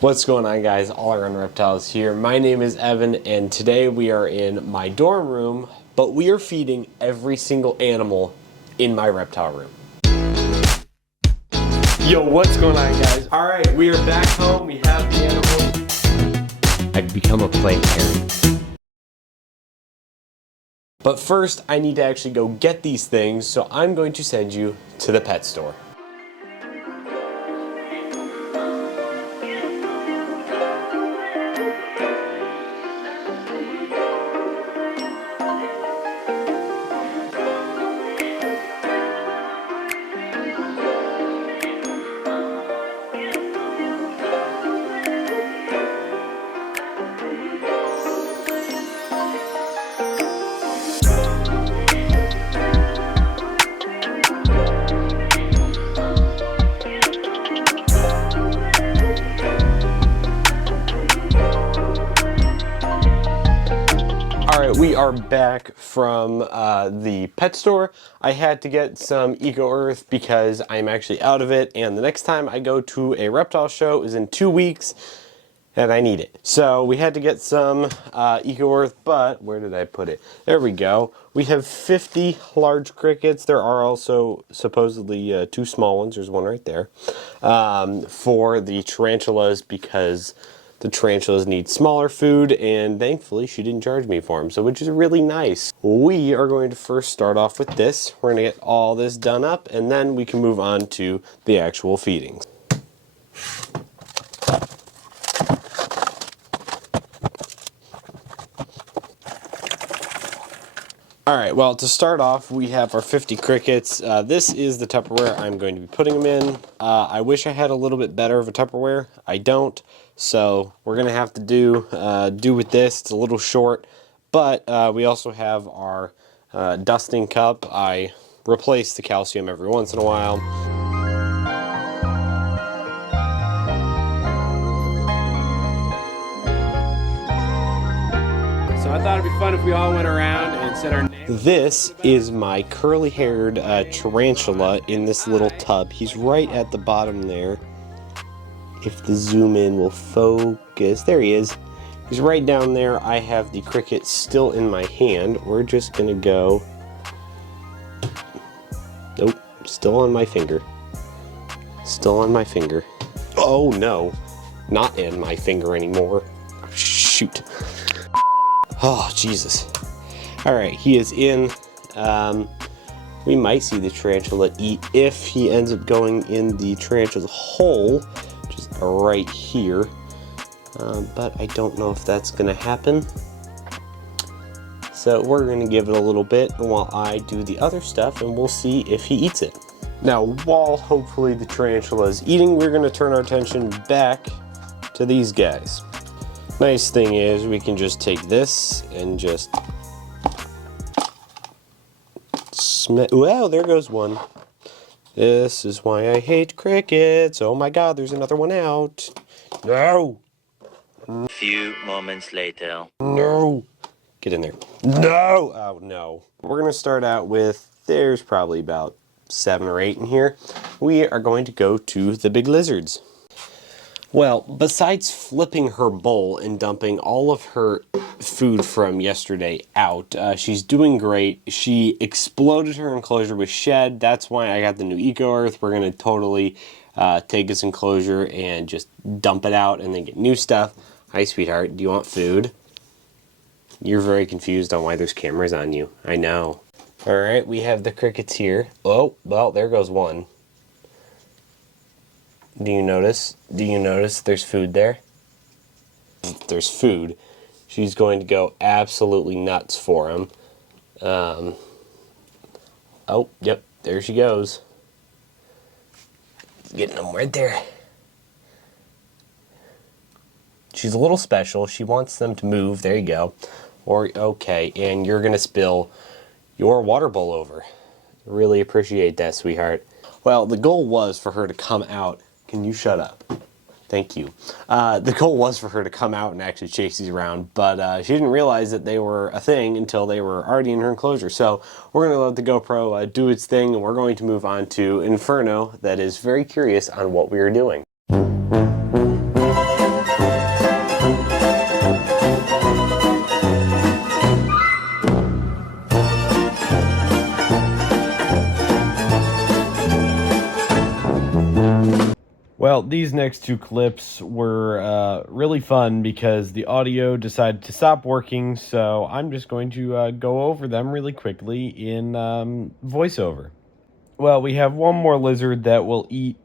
What's going on, guys? All Around Reptiles here. My name is Evan, and today we are in my dorm room, but we are feeding every single animal in my reptile room. Yo, what's going on, guys? Alright, we are back home. We have the animals. I've become a plant parent. But first, I need to actually go get these things, so I'm going to send you to the pet store. We are back from the pet store. I had to get some Eco Earth because I'm actually out of it, and the next time I go to a reptile show is in 2 weeks, and I need it. So we had to get some Eco Earth, but where did I put it? There we go. We have 50 large crickets. There are also supposedly 2 small ones. There's one right there. For the tarantulas, because the tarantulas need smaller food, and thankfully she didn't charge me for them, so which is really nice. We are going to first start off with this. We're going to get all this done up, and then we can move on to the actual feedings. Alright, well, to start off, we have our 50 crickets. This is the Tupperware I'm going to be putting them in. I wish I had a little bit better of a Tupperware. I don't. So we're going to have to do with this. It's a little short, but we also have our dusting cup. I replace the calcium every once in a while. So I thought it'd be fun if we all went around and said our names. This is my curly-haired tarantula in this little tub. He's right at the bottom there. If the zoom in will focus, there he is. He's right down there. I have the cricket still in my hand. We're just gonna go. Nope, still on my finger. Still on my finger. Oh no, not in my finger anymore. Shoot. Oh, Jesus. Alright, he is in. We might see the tarantula eat if he ends up going in the tarantula's hole, which is right here. But I don't know if that's going to happen. So we're going to give it a little bit while I do the other stuff, and we'll see if he eats it. Now, while hopefully the tarantula is eating, we're going to turn our attention back to these guys. Nice thing is we can just take this and just wow, there goes one. This is why I hate crickets. Oh my god, there's another one out. No. A few moments later. No. Get in there. No. Oh no. We're going to start out with, there's probably about 7 or 8 in here. We are going to go to the big lizards. Well, besides flipping her bowl and dumping all of her food from yesterday out, she's doing great. She exploded her enclosure with shed. That's why I got the new Eco Earth. We're going to totally take this enclosure and just dump it out and then get new stuff. Hi, sweetheart. Do you want food? You're very confused on why there's cameras on you. I know. All right, we have the crickets here. Oh, well, there goes one. Do you notice? Do you notice there's food there? There's food. She's going to go absolutely nuts for him. Oh, yep, there she goes. Getting them right there. She's a little special. She wants them to move. There you go. Or, okay, and you're going to spill your water bowl over. Really appreciate that, sweetheart. Well, the goal was for her to come out. Can you shut up? Thank you. The goal was for her to come out and actually chase these around, but she didn't realize that they were a thing until they were already in her enclosure. So we're going to let the GoPro do its thing, and we're going to move on to Inferno that is very curious on what we are doing. these next two clips were really fun because the audio decided to stop working, so I'm just going to go over them really quickly in voiceover. Well, we have one more lizard that will eat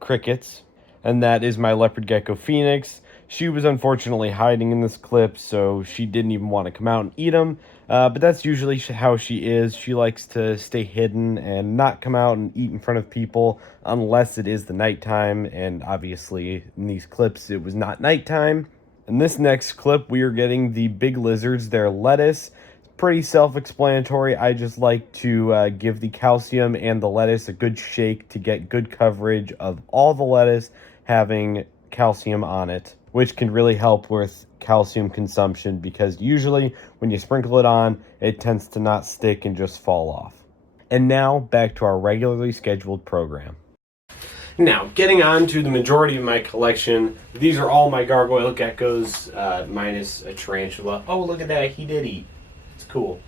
crickets, and that is my leopard gecko Phoenix. She was unfortunately hiding in this clip, so she didn't even want to come out and eat them. But that's usually how she is. She likes to stay hidden and not come out and eat in front of people unless it is the nighttime. And obviously, in these clips, it was not nighttime. In this next clip, we are getting the big lizards, their lettuce. Pretty self-explanatory. I just like to give the calcium and the lettuce a good shake to get good coverage of all the lettuce having calcium on it, which can really help with calcium consumption because usually when you sprinkle it on, it tends to not stick and just fall off. And now back to our regularly scheduled program. Now, getting on to the majority of my collection, these are all my gargoyle geckos, minus a tarantula. Oh, look at that, he did eat. It's cool.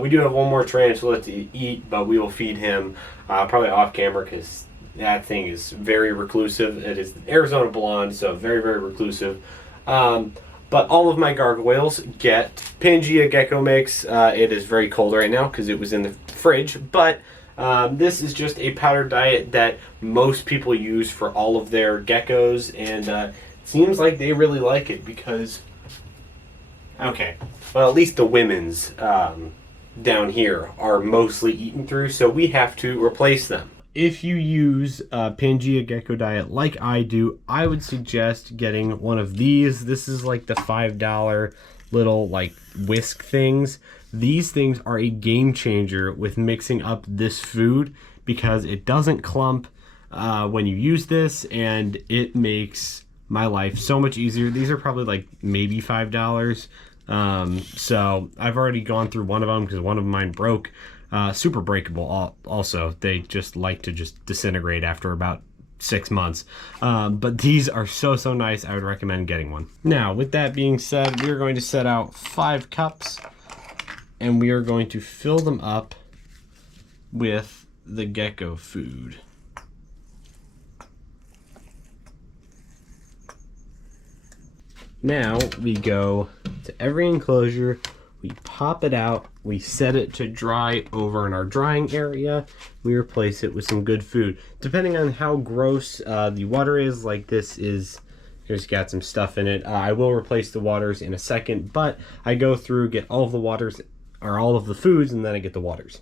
We do have one more tarantula to eat, but we will feed him probably off camera because that thing is very reclusive. It is Arizona blonde, so very, very reclusive. But all of my gargoyles get Pangea gecko mix. It is very cold right now because it was in the fridge, but this is just a powdered diet that most people use for all of their geckos, and it seems like they really like it because, okay, well, at least the women's down here are mostly eaten through, so we have to replace them. If you use Pangea gecko diet like I do, I would suggest getting one of these. This is like the $5 little like whisk things. These things are a game changer with mixing up this food because it doesn't clump when you use this, and it makes my life so much easier. These are probably like maybe $5. So I've already gone through one of them because one of mine broke. Super breakable also. They just like to just disintegrate after about 6 months. But these are so nice. I would recommend getting one. Now, with that being said, we are going to set out 5 cups and we are going to fill them up with the gecko food. Now we go to every enclosure, we pop it out, we set it to dry over in our drying area, we replace it with some good food. Depending on how gross the water is, like this is, here's got some stuff in it. I will replace the waters in a second, but I go through, get all of the waters, or all of the foods, and then I get the waters.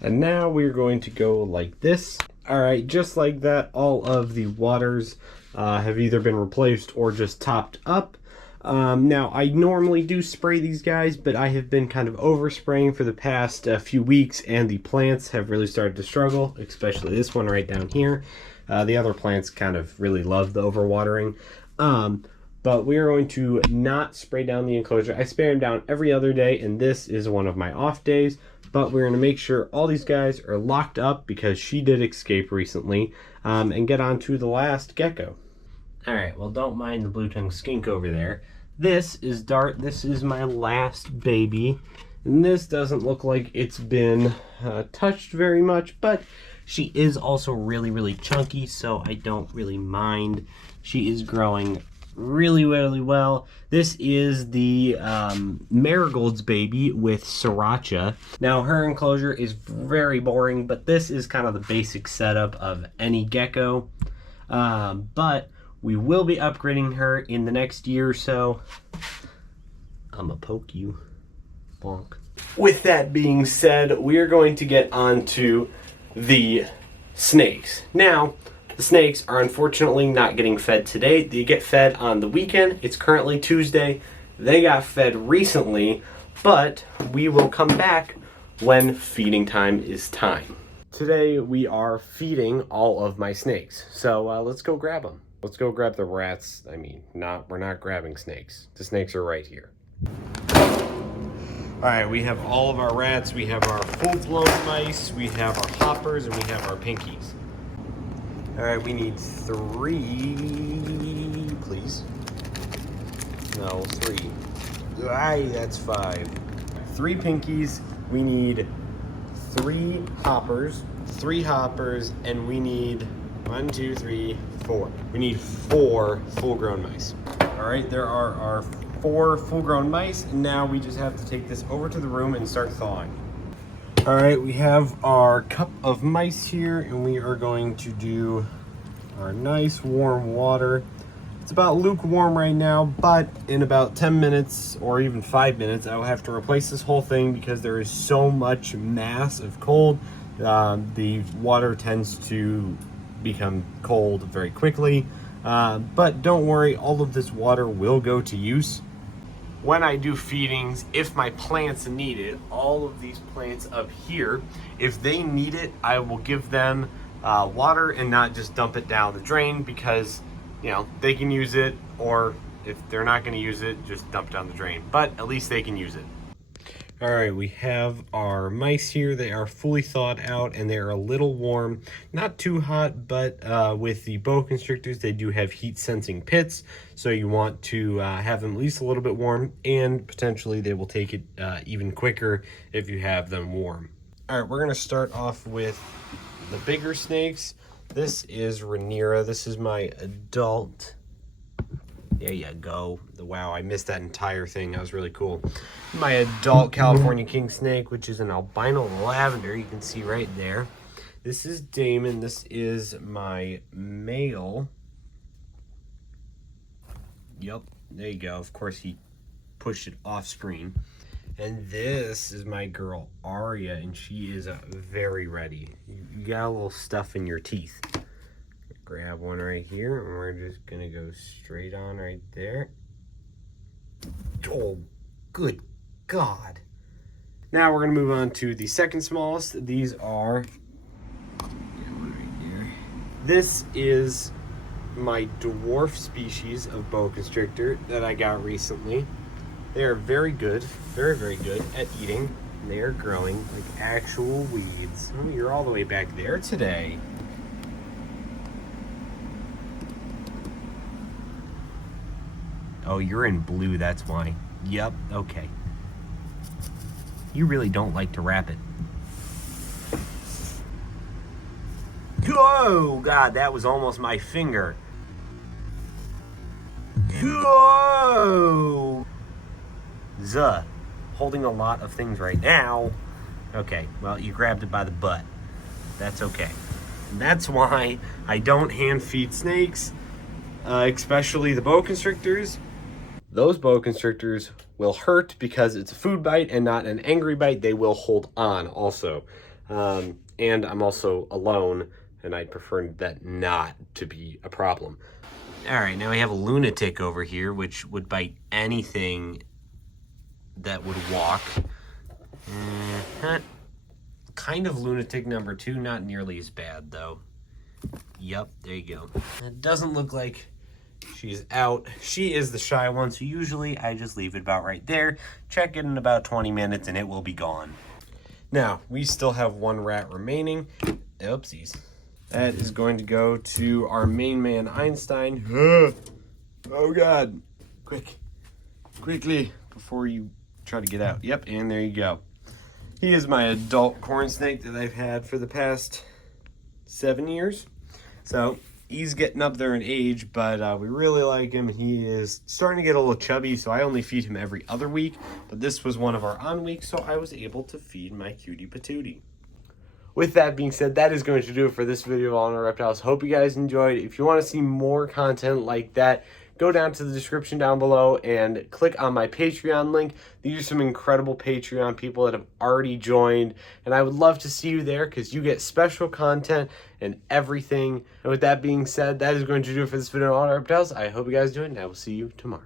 And now we're going to go like this. All right, just like that, all of the waters have either been replaced or just topped up. Now, I normally do spray these guys, but I have been kind of overspraying for the past few weeks, and the plants have really started to struggle, especially this one right down here. The other plants kind of really love the overwatering. But we are going to not spray down the enclosure. I spray them down every other day, and this is one of my off days. But we're going to make sure all these guys are locked up because she did escape recently, and get on to the last gecko. All right, well, don't mind the blue-tongued skink over there. This is Dart. This is my last baby, and this doesn't look like it's been touched very much, but she is also really chunky, so I don't really mind. She is growing really well. This is the Marigold's baby with Sriracha. Now, her enclosure is very boring, but this is kind of the basic setup of any gecko. But we will be upgrading her in the next year or so. I'ma poke you. Bonk. With that being said, we are going to get on to the snakes. Now, the snakes are unfortunately not getting fed today. They get fed on the weekend. It's currently Tuesday. They got fed recently, but we will come back when feeding time is time. Today we are feeding all of my snakes. So let's go grab them. Let's go grab the rats. I mean, we're not grabbing snakes. The snakes are right here. All right, we have all of our rats. We have our full-blown mice. We have our hoppers, and we have our pinkies. All right, we need 3, please. No, 3. Aye, that's 5. 3 pinkies. We need 3 hoppers. 3 hoppers, and we need 1, 2, 3, 4. We need 4 full-grown mice. All right, there are our 4 full-grown mice, and now we just have to take this over to the room and start thawing. All right, we have our cup of mice here, and we are going to do our nice warm water. It's about lukewarm right now, but in about 10 minutes or even 5 minutes, I will have to replace this whole thing because there is so much mass of cold. The water tends to become cold very quickly, but don't worry, all of this water will go to use. When I do feedings, if my plants need it, all of these plants up here, if they need it, I will give them water and not just dump it down the drain because, you know, they can use it, or if they're not going to use it, just dump it down the drain. But at least they can use it. All right, we have our mice here. They are fully thawed out and they're a little warm. Not too hot, but with the boa constrictors, they do have heat sensing pits. So you want to have them at least a little bit warm, and potentially they will take it even quicker if you have them warm. All right, we're gonna start off with the bigger snakes. This is Rhaenyra. This is my adult. There you go. Wow, I missed that entire thing. That was really cool. My adult California king snake, which is an albino lavender. You can see right there. This is Damon. This is my male. Yep, there you go. Of course, he pushed it off screen. And this is my girl, Aria, and she is very ready. You got a little stuff in your teeth. Grab one right here, and we're just gonna go straight on right there. Oh, good God. Now we're gonna move on to the second smallest. These are, get one right there. This is my dwarf species of boa constrictor that I got recently. They are very good, very, very good at eating. They are growing like actual weeds. Oh, you're all the way back there today. Oh, you're in blue, that's why. Yep, okay. You really don't like to wrap it. Oh, God, that was almost my finger. Oh! Zuh. Holding a lot of things right now. Okay, well, you grabbed it by the butt. That's okay. And that's why I don't hand feed snakes, especially the boa constrictors. Those boa constrictors will hurt because it's a food bite and not an angry bite. They will hold on also. And I'm also alone, and I'd prefer that not to be a problem. All right, now we have a lunatic over here, which would bite anything that would walk. Kind of lunatic number 2, not nearly as bad though. Yep, there you go. It doesn't look like she's out. She is the shy one, so usually I just leave it about right there. Check it in about 20 minutes and it will be gone. Now, we still have 1 rat remaining. Oopsies. That is going to go to our main man, Einstein. Oh God. Quickly, before you try to get out. Yep, and there you go. He is my adult corn snake that I've had for the past 7 years. So he's getting up there in age, but we really like him. He is starting to get a little chubby, so I only feed him every other week. But this was one of our on weeks, so I was able to feed my cutie patootie. With that being said, that is going to do it for this video on our reptiles. Hope you guys enjoyed. If you want to see more content like that, go down to the description down below and click on my Patreon link. These are some incredible Patreon people that have already joined, and I would love to see you there because you get special content and everything. And with that being said, that is going to do it for this video on our reptiles. I hope you guys enjoyed, and I will see you tomorrow.